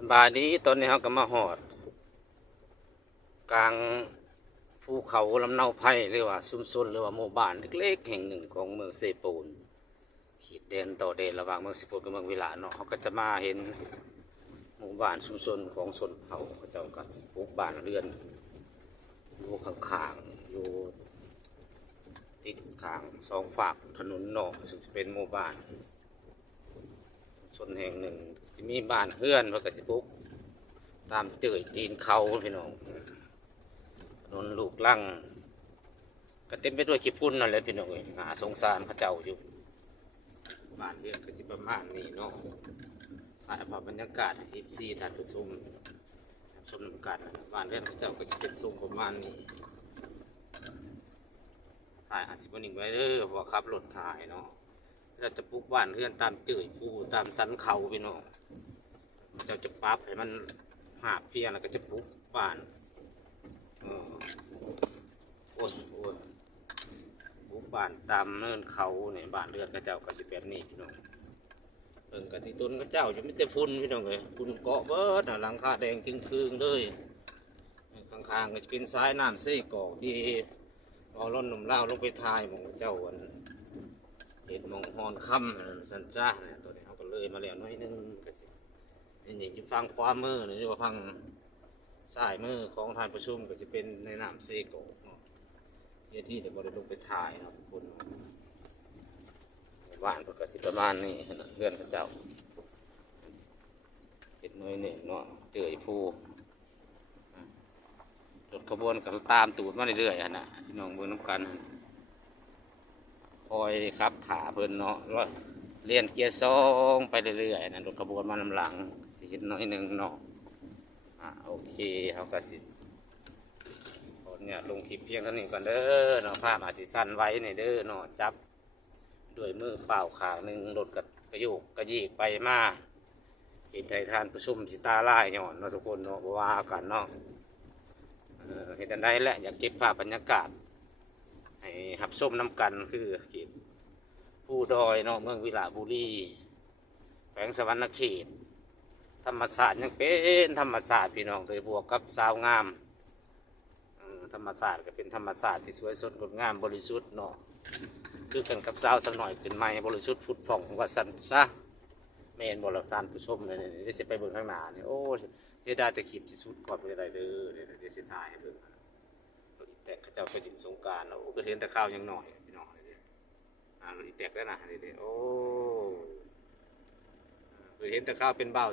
สบายดีตอนนี้เขาก็มาหอดกลางภูเขาลำเนาไผ่หรือว่าซุมซนหรือว่าหมู่บ้านเล็กๆแห่งหนึ่งของเมืองเซปูนขีดแดนต่อแดนระหว่างเมืองเซปูนกับเมืองวิลาเนาะเขาก็จะมาเห็นหมู่บ้านซุมซนของชนเผ่าเขาเจ้าก็ปลูกบ้านเรือนอยู่ข้างๆอยู่ติดข้างสองฝากถนนเนาะซึ่งจะเป็นหมู่บ้านชนแห่งหนึ่งที่มีบ้านเฮือนเพื่อก็จะปลูกตามเตื่อยตีนเขาพี่น้องถนนลูกลังก็เต็มไปด้วยขี้พุ่นนั่นแหละพี่น้องหาสงสารพระเจ้าอยู่บ้านเรือนก็สิประมาณนี้เนาะถ่ายภาพบรรยากาศ24ท่านผู้ชมชมบรรยากาศบ้านเรือนพระเจ้าก็จะเป็นทรงประมาณนี้ถ่าย50วันหนึ่งไว้เด้อเพราะขับรถถ่ายเนาะเราจะปลูกบ้านเรือนตามเตื่อยปูตามสันเขาพี่น้องเจ้าจะปรับให้มันหาเพียงแล้วก็จะปลูกบ้านโอ้ยปลูกบ้านตามเนินเขาเนี่ยบ้านเรือนกระเจ้าก็สิแบบนี้พี่น้องเบิ่งกันที่ต้นกระเจ้าจะไม่ได้พุ่นพี่น้องเลยพุ่นเกาะเบิดหลังคาแดงจึงคืงเลยข้างๆก็จะเป็นสายน้ำซี่กอกที่เอาล้นนมเล่าลงไปทายของเจ้าวันเห็ดมองฮอนค่ำสันจ้าเนี่ยตัวนี้เขาก็เลยมาแล้วน้อยนึงก็สินี่จะฟังความมือหรือว่าฟังสายมือของทานประชุมก็จะเป็นในน้ำเซโกที่แต่บริลงไปถ่ายครับคุณบ้านก็สิประมาณนี้เพื่อนเขาเจ้าเห็ดน้อยเนี่ยเนาะเจอผู้รถขบวนก็ตามตูดมาเรื่อยๆนะพี่น้องเมืองน้ำกันคอยครับถาเพิ่นเนาะเรียนเกียร์ซองไปเรื่อยๆนะรถขบวนมาลำหลังสิเห็นน้อยหนึ่งเนาะโอเคเขาก็สิเนี่ยลงคลิปเพียงเท่านี้ก่อนเด้อเนาะภาพอาจจะสั้นไว้ในเด้อเนาะจับด้วยมือเปล่าขางหนึ่งรถกระโยกกระยีกไปมาเห็นไทยทานประชุมสิตาไล่หย่อนเนาะทุกคนเนาะว่ากันเนาะเห็นได้แหละอยากเก็บภาพบรรยากาศให้หับส้มน้ำกันคือเก็บผู้ดอยเนาะเมืองวิลาบุรีแขวงสวรรณเขตธรรมศาสตร์ยังเป็นธรรมศาสตร์พี่น้องโดยบวกกับสาวงามธรรมศาสตร์ก็เป็นธรรมศาสตร์ที่สวยสดงดงามบริสุทธิ์เนาะคือกันกับสาวสักหน่อยขึ้นใหม่บริสุทธิ์ฟุดผ่องว่าสันซะเมนบริการผู้ชมเลยเนี่ยได้เสร็จไปเบิ่งข้างหน้าเนี่ยโอ้เสียดายแต่คลิปที่สุดก่อนไปได้เด้อเดี๋ยวเสียถ่ายให้เบิ่งแต่เขาเจ้าไปดินสงการโอ้ก็เห็นแต่ข้าวยังหน่อยพี่น้องเนี่ยรถอีแตกแล้วนะเดี๋ยวโอ้เคยเห็นแต่ข้าวเป็นเบา